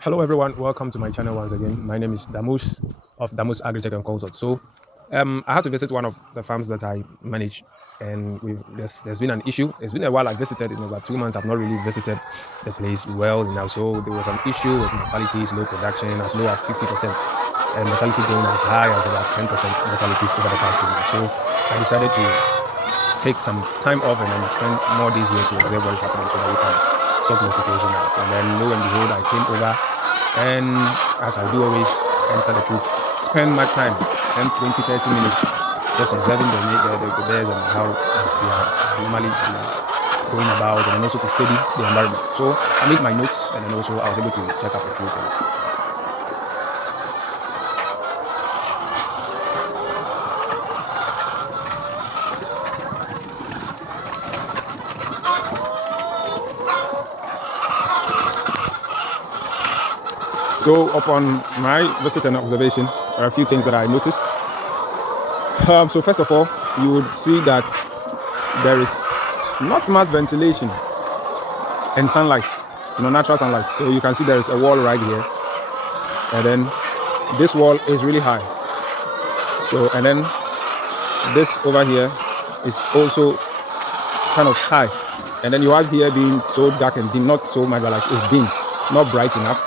Hello everyone, welcome to my channel once again. My name is Damus of Damus Agritech and Consult. I had to visit one of the farms that I manage, and there's been an issue. It's been a while I visited. In about 2 months, I've not really visited the place well enough. So there was an issue with mortalities, low production, as low as 50%, and mortality going as high as about 10% mortalities over the past 2 months. So I decided to take some time off and then spend more days here to observe what is happening so that we can sort the situation out. And then lo and behold, I came over, and as I do always enter the coop, spend much time, 10, 20, 30 minutes, just observing the bears and how they are normally going about, and then also to study the environment. So I made my notes, and then also I was able to check up a few things. So upon my visit and observation, there are a few things that I noticed. So first of all, you would see that there is not much ventilation and sunlight, natural sunlight. So you can see there is a wall right here, and then this wall is really high. So, and then this over here is also kind of high, and then you have here being so dark and dim, not so much, but like it's dim, not bright enough.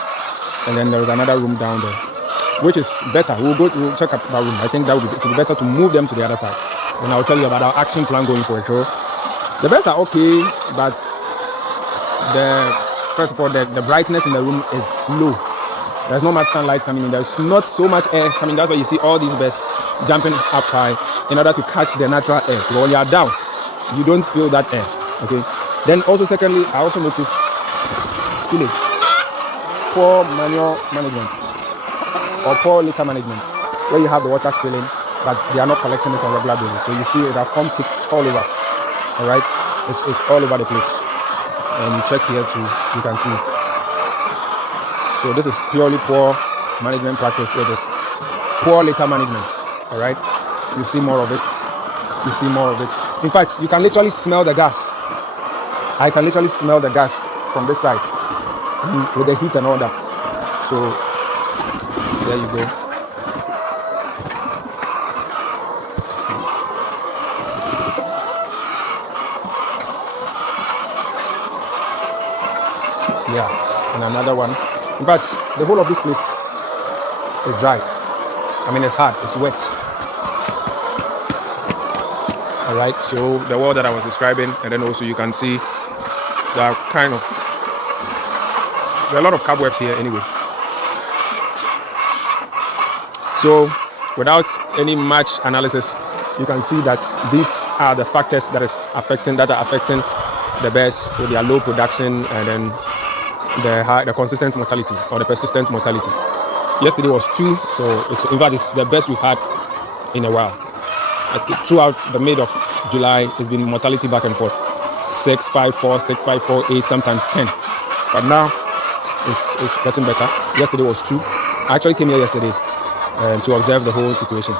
And then there is another room down there, which is better. We'll check out that room. I think that would be better to move them to the other side. And I'll tell you about our action plan going for it. So the beds are okay, but first of all, the brightness in the room is low. There's not much sunlight coming in. There's not so much air coming. That's why you see all these birds jumping up high in order to catch the natural air. But when you are down, you don't feel that air. Okay. Then also, secondly, I also notice spillage. Poor manure management or poor litter management, where you have the water spilling, but they are not collecting it on a regular basis. So you see it has formed pits all over. All right, it's all over the place, and you check here too, you can see it. So this is purely poor management practice. It is poor litter management. All right, you see more of it. You see more of it. In fact, you can literally smell the gas. I can literally smell the gas from this side, with the heat and all that. So there you go. Yeah, and another one. In fact, the whole of this place is dry. I mean, it's hard, it's wet. All right, so the wall that I was describing, and then also you can see the kind of, there are a lot of cobwebs here anyway. So without any much analysis, you can see that these are the factors that are affecting the bears with their low production, and then the consistent mortality or the persistent mortality. Yesterday was 2, so in fact it's the best we've had in a while. Throughout the mid of July, it's been mortality back and forth, 6, 5, 4, 6, 5, 4, 8, sometimes 10. But now it's getting better. Yesterday was 2. I actually came here yesterday to observe the whole situation.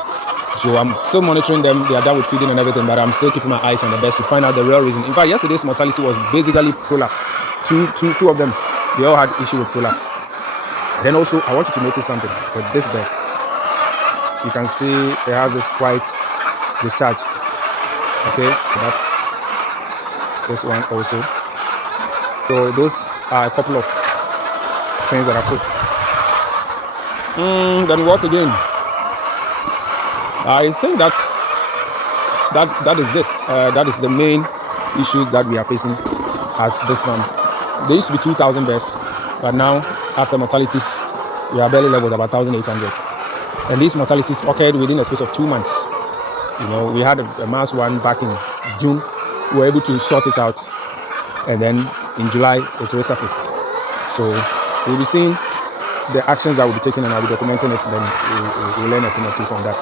So I'm still monitoring them. They are done with feeding and everything, but I'm still keeping my eyes on the best to find out the real reason. In fact, yesterday's mortality was basically prolapse. Two of them, they all had issue with prolapse. Then also, I want you to notice something with this bed. You can see it has this white discharge. Okay, that's this one also. So those are a couple of things that I put. Then what again? I think that is it. That is the main issue that we are facing at this farm. There used to be 2,000 bears, but now after mortalities, we are barely leveled about 1,800. And these mortalities occurred within a space of 2 months. We had a mass one back in June. We were able to sort it out, and then in July it resurfaced. So we'll be seeing the actions that will be taken, and I'll be documenting it. Then we'll learn a thing or two from that.